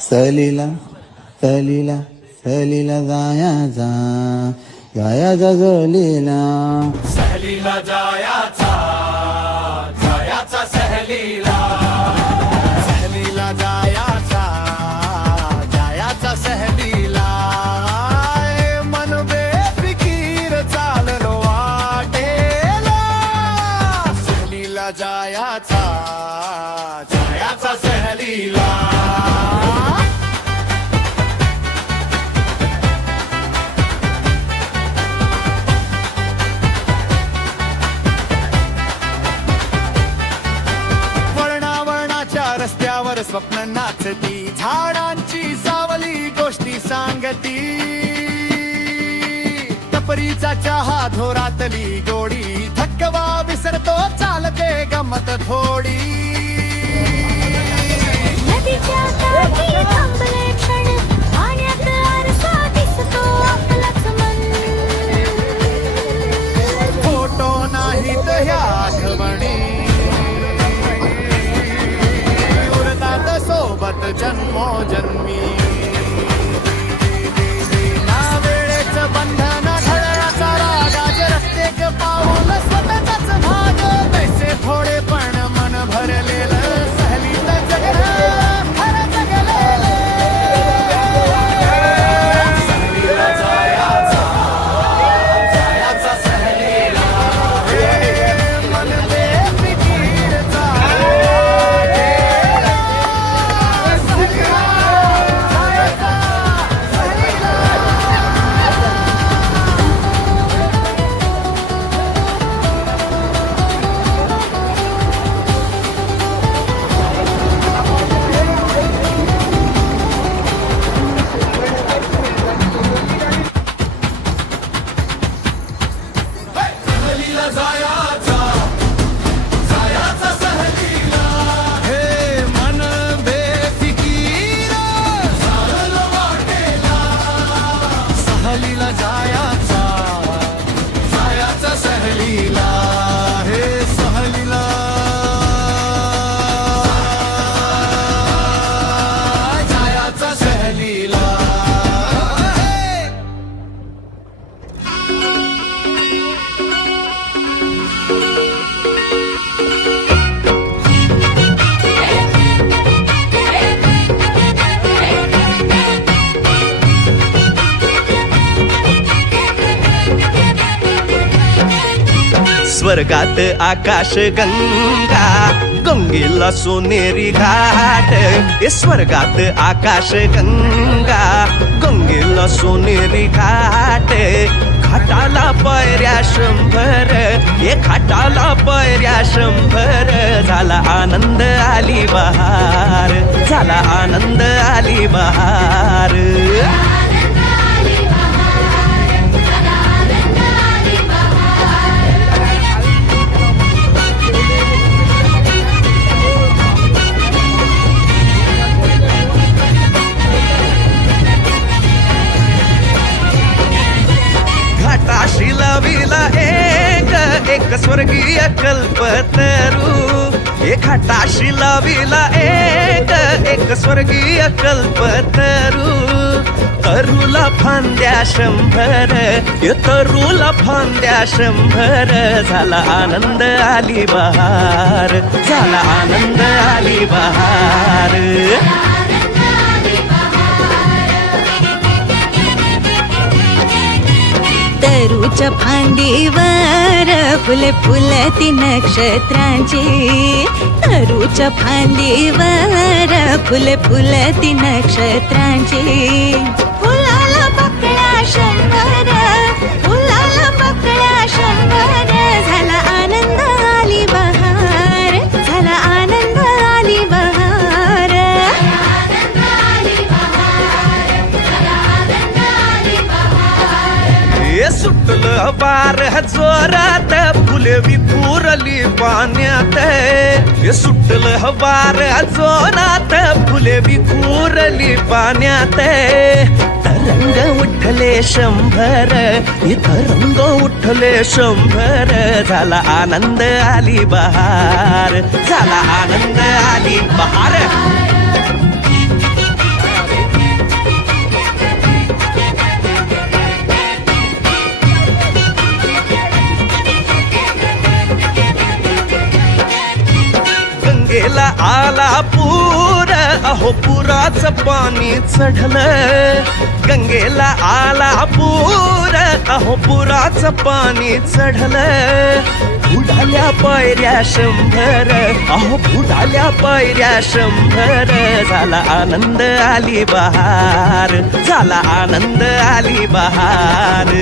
सहलीला सहलीला सहलीला जायाचा जायाचा सहलीला सहलीला जायाचा जायाचा सहलीला सहलीला जायाचा जायाचा सहलीला मन बेफिकीर चाललो वाटेला सहलीला जायाचा जायाचा सहलीला रस्त्यावर स्वप्न नाचती झाडांची सावली गोष्टी सांगती टपरीचा चहा धोरातली गोडी थकवा विसरतो चालते गमत थोडी नदीच्या काठी थांबले क्षण पाण्यात आरसा दिसतो आपलाच मन फोटो नाहीत ह्या आठवणी सोबत जन्मोजन्मी ना वेळेचं बंधन घड्याळाचा रागाज रस्तेक पाऊल स्वतःचाच भाग पैसे थोडे पण मन भरलेलं सहलीत जगलं खरं जगलेलं सहलीला जायाचा जायाचा सहलीला मन बेफिकीर स्वर्गात आकाश गंगा गंगेला सोनेरी घाट स्वर्गात आकाश गंगा गंगेला सोनेरी घाट घाटाला पायऱ्या 100 घाटाला पायऱ्या 100 झाला आनंद आली बहार झाला आनंद आली बहार घाटाशी लाविला एक स्वर्गीय कल्पतरू घाटाशी लाविला एक स्वर्गीय कल्पतरू तरुला फांद्या 100 तरुला फांद्या 100 झाला आनंद आली बहार झाला आनंद आली बहार तरूच्या फांदीवर फुले फुलती नक्षत्रांची तरूच्या फांदीवर फुले फुलती नक्षत्रांची फुलाला पकड्या 100 फुलाला पकड्या 100 झाला आनंद आली बहार झाला आनंद आली बहार सुटलं बार जोरात फुले विखुरली पाण्यात सुटलं बार जोरात फुले विखुरली पाण्यात तरंग उठले 100 तरंग उठले 100 झाला आनंद आली बहार झाला आनंद आली बहार गंगेला आला पूर, अहो पुराचं पाणी चढलं. गंगेला आला पूर, अहो पुराचं पाणी चढलं. बुडाल्या पायऱ्या 100, अहो बुडाल्या पायऱ्या 100. झाला आनंद आली बहार, झाला आनंद आली बहार.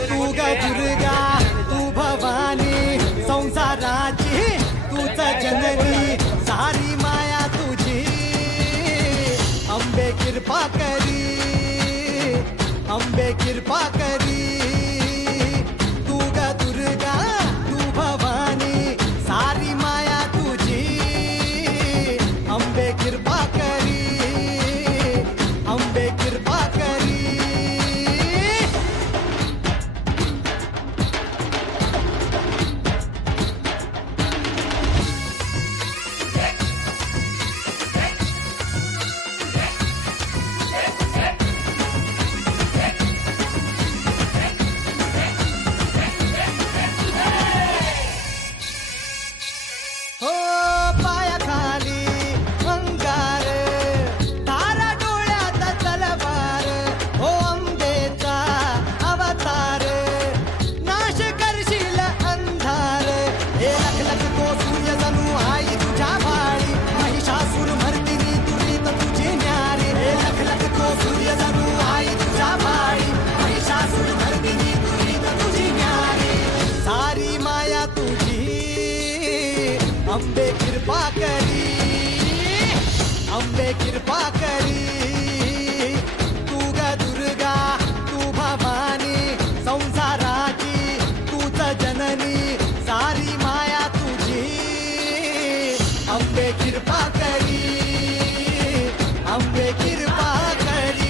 तू ग दुर्गा तू भवानी संसाराची तूच जननी सारी माया तुझी. अंबे कृपा करी, अंबे कृपा करी. तू ग दुर्गा तू भवानी सारी माया तुझी. अंबे कृपा करी, अंबे कृपा करी. हो पायाखाली अंगार, तारा डोळ्यात तलवार. हो अंबेचा अवतार, नाश करशील अंधार. हे लख लख तो सूर्य जणू आई तुझ्या भाळी. महिषासूर मर्दिनी तुरीत तुझी न्यारी. हे लख लख तो सूर्य जणू आई तुझ्या भाळी. महिषासूर मर्दिनी तुरीत तुझी न्यारी. सारी माया तुझी अंबे कृपा करी, अंबे कृपा करी. तू ग दुर्गा तू भवानी संसाराची तूच जननी सारी माया तुझी. अंबे कृपा करी, अंबे कृपा करी.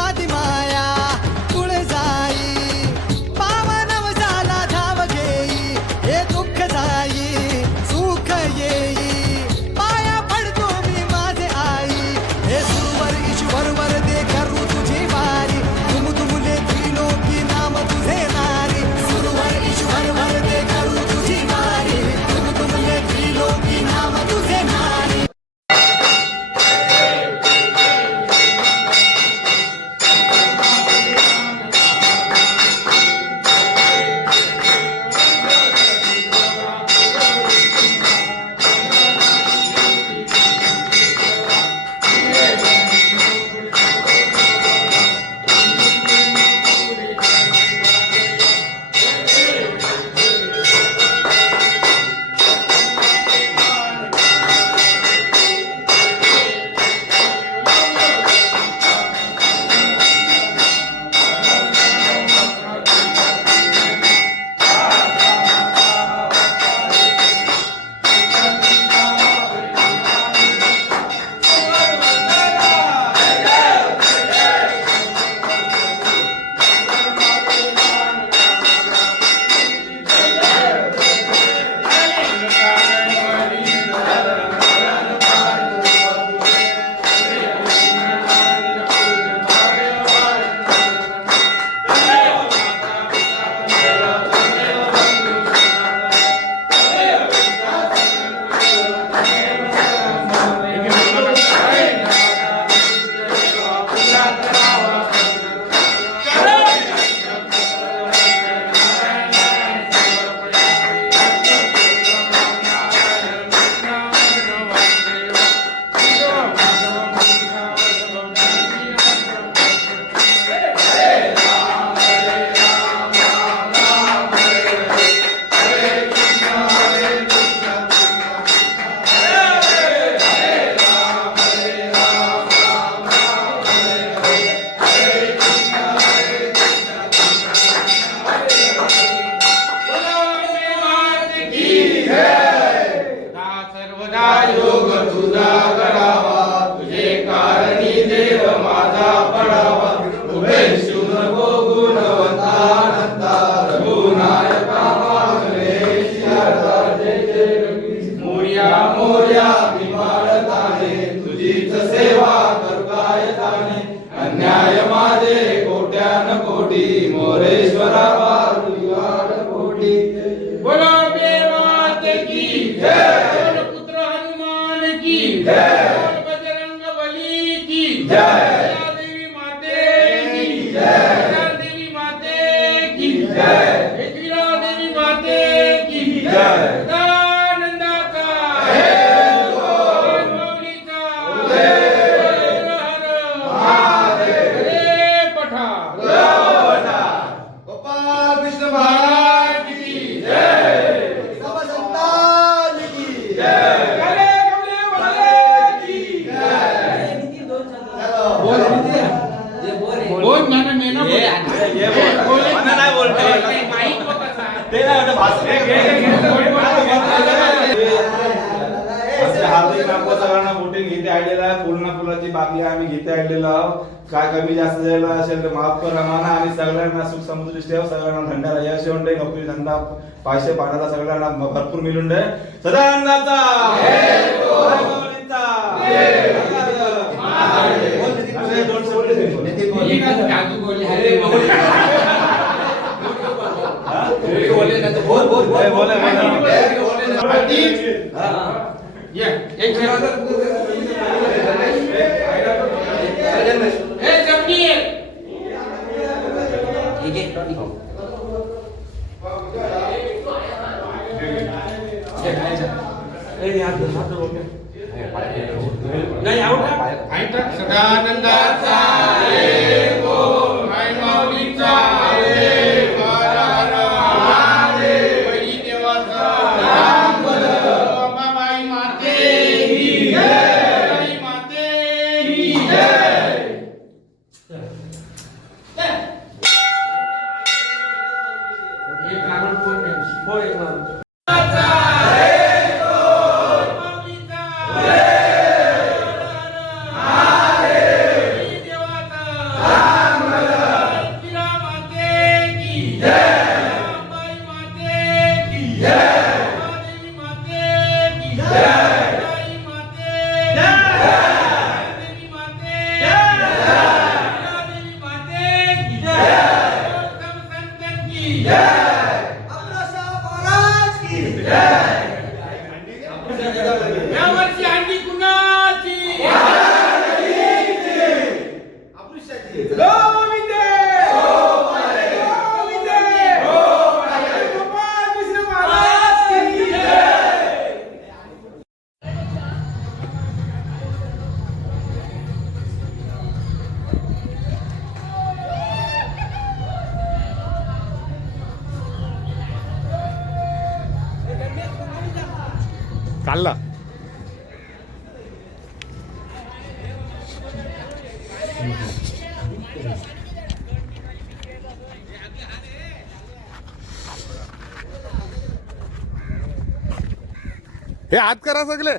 आदिमाया तुळजाई पावनव झाला धाव घेई. हे दुःख जाई सुख येई. सदा योग तुझा करावा, तुझे कारणी देव माझा पडावा. उभे शिव नको गुणवंता रघुनायका मागले शिरता जय जय रघुवीर. मोर्या मोर्या विमानताने तुझीच सेवा करू काय ताने. अन्याय माझे कोट्यान कोटी मोरेश्वरा वारुवाड कोटी. बोलो बेमात की जय, बोलो पुत्र हनुमान की जय, बोलो बजरंग बली की जय, देवी माते की जय, देवी माते की जय, देवी माते की जय. सदानंदाचा हे माऊलीचा हर हर महादेव. रे पठा गोपाल कृष्ण महाराज की जय. सब संतान की जय. काले कमले वाले की जय. बोल मैंने मेना बोल. ये बोल मैंने नहीं बोलते. माइक को कसा तेरा वाला भाषण हार्दिक आपल्या सगळ्यांना वोटिंग घेते आलेला आहे. पूर्ण फुलाची बाकी आम्ही घेते आलेलो आहोत. काय कमी जास्त झालं असेल तर माफ करा म्हणा आणि सगळ्यांना सुख समृद्धी ठेव. सगळ्यांना धंद्याला यश येऊन दे. नोकरी धंदा पैसे पाण्याला सगळ्यांना भरपूर मिळून दे. सदानंदाचा सदानंदाचा माऊलीचा बळी देवाचा अंबाबाई माते की जय, माते की जय. यावर्षी अंडी कुणाची? गोविंदे गोविंदे गोपाल कृष्ण महाराज की जय. चालला हे हात करा सगळे.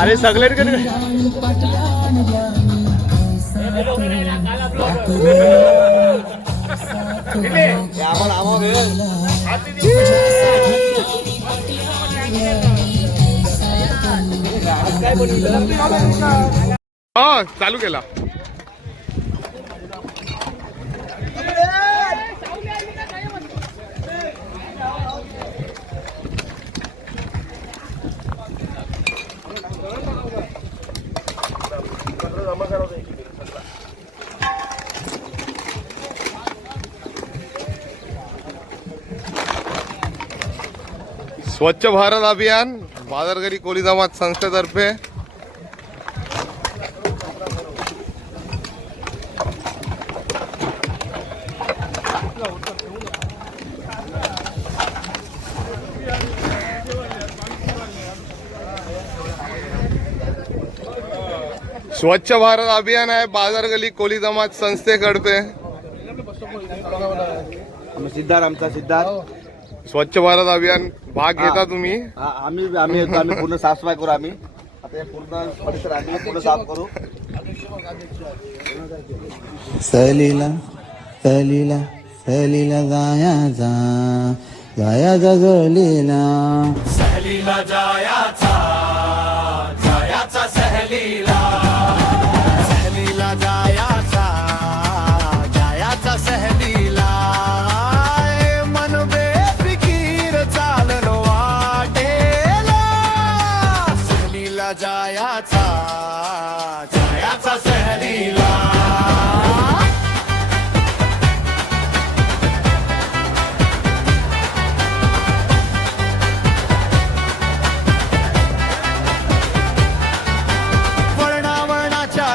अरे सगळे चालू केला. स्वच्छ भारत अभियान बाजारगरी कोली जमात संस्थेतर्फे स्वच्छ भारत अभियान आहे बाजारगली कोली जमात संस्थेकडे. सिद्धार्थ आमचा सिद्धार्थ स्वच्छ भारत अभियान भाग घेता तुम्ही. आम्ही पूर्ण साफसफाई करू. आम्ही आता हे पूर्ण परिसर आम्ही पूर्ण साफ करू. सहलीला सहलीला सहलीला जायाचा जायाचा सहलीला सहलीला जायाचा जायाचा सहलीला सहलीला जायाचा जायाचा सहलीला मन बेफिकीर चाललो वाटेला सहलीला जायाचा जायाचा सहलीला.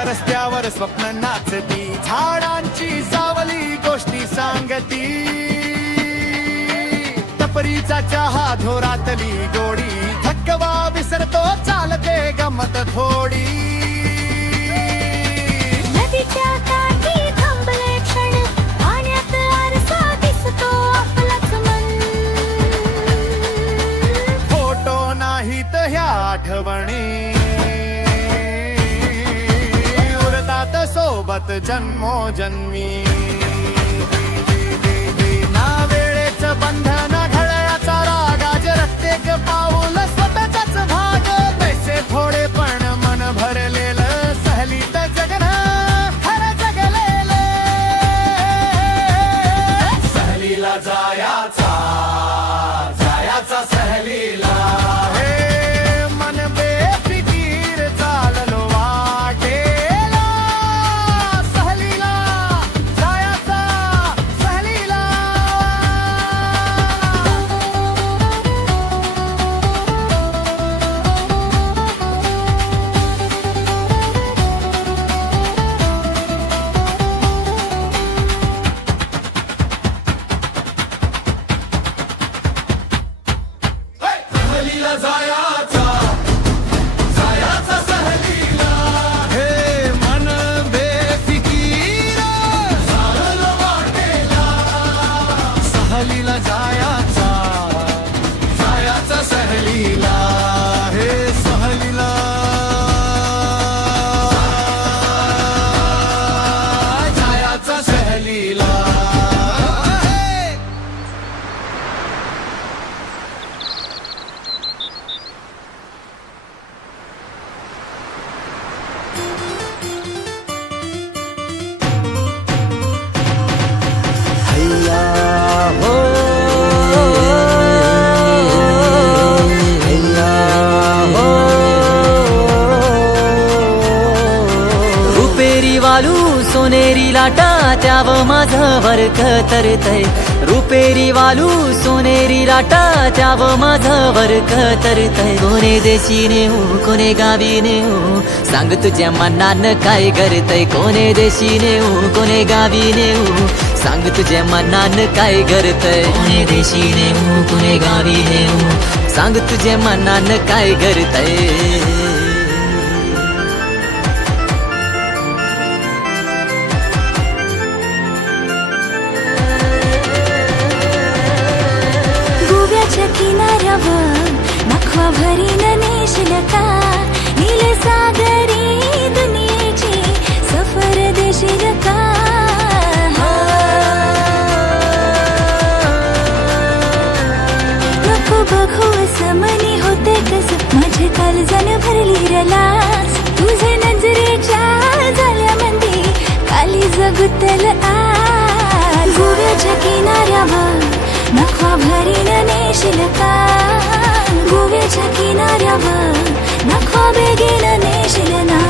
रस्त्यावर स्वप्न नाचती झाडांची सावली गोष्टी सांगती टपरीचा चहा धोरातली गोडी थकवा विसरतो चालते गमत थोडी नदीच्या काठी थांबले क्षण पाण्यात आरसा दिसतो आपलाच मन फोटो नाहीत ह्या आठवणी सोबत जन्मोजन्मी ना वेळेच बंधन घड्याळाचा रागाज प्रत्येक पाऊल स्वतःचाच भाग पैसे थोडे पण मन भरलेलं सहलीत जगन खरं जगलेलं सहलीला जायाचा जायाचा सहलीला सोनेरी लाटा त्याव माझं वरख तरतय रुपेरी वालू सोनेरी लाटा त्याव माझं वरख तरतय कोणे देशी नेऊ कोणे गावी नेऊ सांग तुझ्या मनानं काय करतय कोणे देशी नेऊ कोणे गावी नेऊ सांग तुझ्या मनानं काय करतय कोणे देशी नेऊ कोणे गावी नेऊ सांग तुझ्या मनानं काय करतय किनाऱ्यावर नखवा भरीन नेशल का नील बघू असं मनी होते कस माझे काळजान भरली रलास तुझे नजरेच्या झाल्यामध्ये काली जगुतल आज गोव्याच्या किनाऱ्यावर नखवा भरीन नेशील का गोव्याच्या किनाऱ्यावर नखवा बेगीन नेशील ना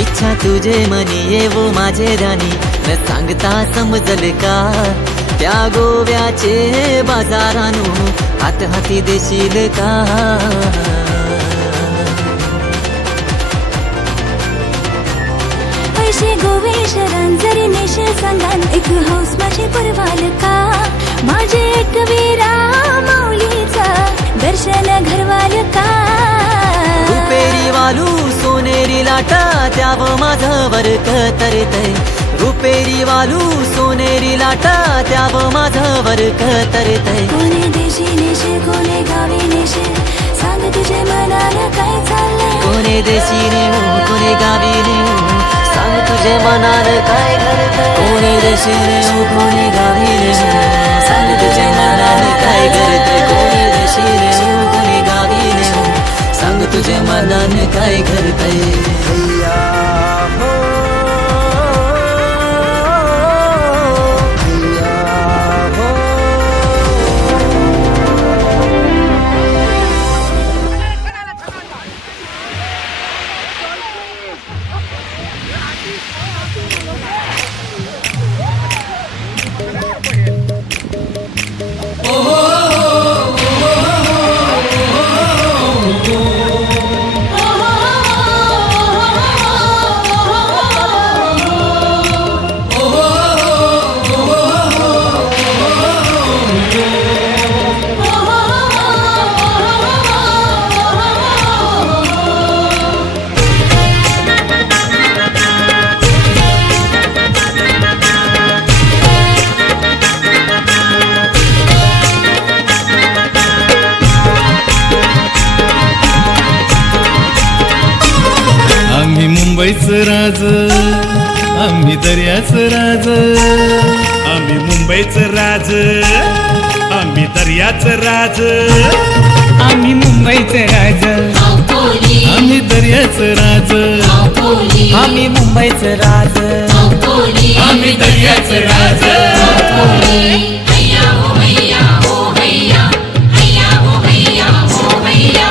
इच्छा तुझे मनी येवो माझे राणी न सांगता समजल का त्या गोव्याचे बाजारानू हात हाती देशील का पैसे गोवेशरान जरी नेशील सांगान एक हौस माझे पुरवाल का माझे एक वीरा माऊलीचा दर्शन घरवाल का रुपेरी वालू सोनेरी लाटा त्याव माझं वरक तरतय रुपेरी वालू सोनेरी लाटा त्याव माझं वरक तरतय कोणे देशी नेशील कोणे गावी नेशील सांग तुझे मनान काय चाललंय कोणे देशी नेऊ कोणे गावी नेऊ सांग तुझे मनान काय करतय कोणे देशी नेऊ कोणे गावी नेऊ सांग तुझे मनान काय करतय कोणे देशी नेऊ कोणे गावी नेऊ सांग तुझे मनान काय करतय मुंबईचं राज आम्ही दर्याचं राज आम्ही मुंबईचं राज आम्ही दर्याचं राज आम्ही मुंबईचे राज आम्ही दर्याचं राज आम्ही मुंबईचं राज आम्ही दर्याचं राज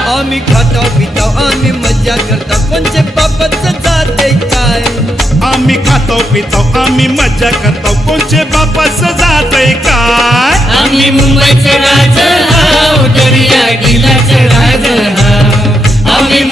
आम्ही खातो पितो आम्ही मज्जा करतो कोणचे बापाचं जाते काय आम्ही खातो पितो आम्ही मज्जा करतो कोणचे बापाचं जातंय काय आम्ही मुंबईचे राज दर्या किल्ल्याचे राज आम्ही